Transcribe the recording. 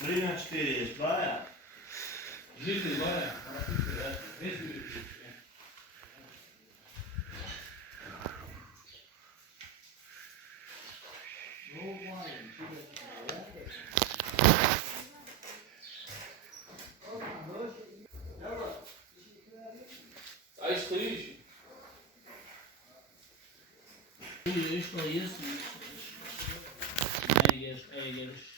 Время 4 есть, Валя? Житель, Валя, весь Aí escreve. Isto é isso. Meias, eiras.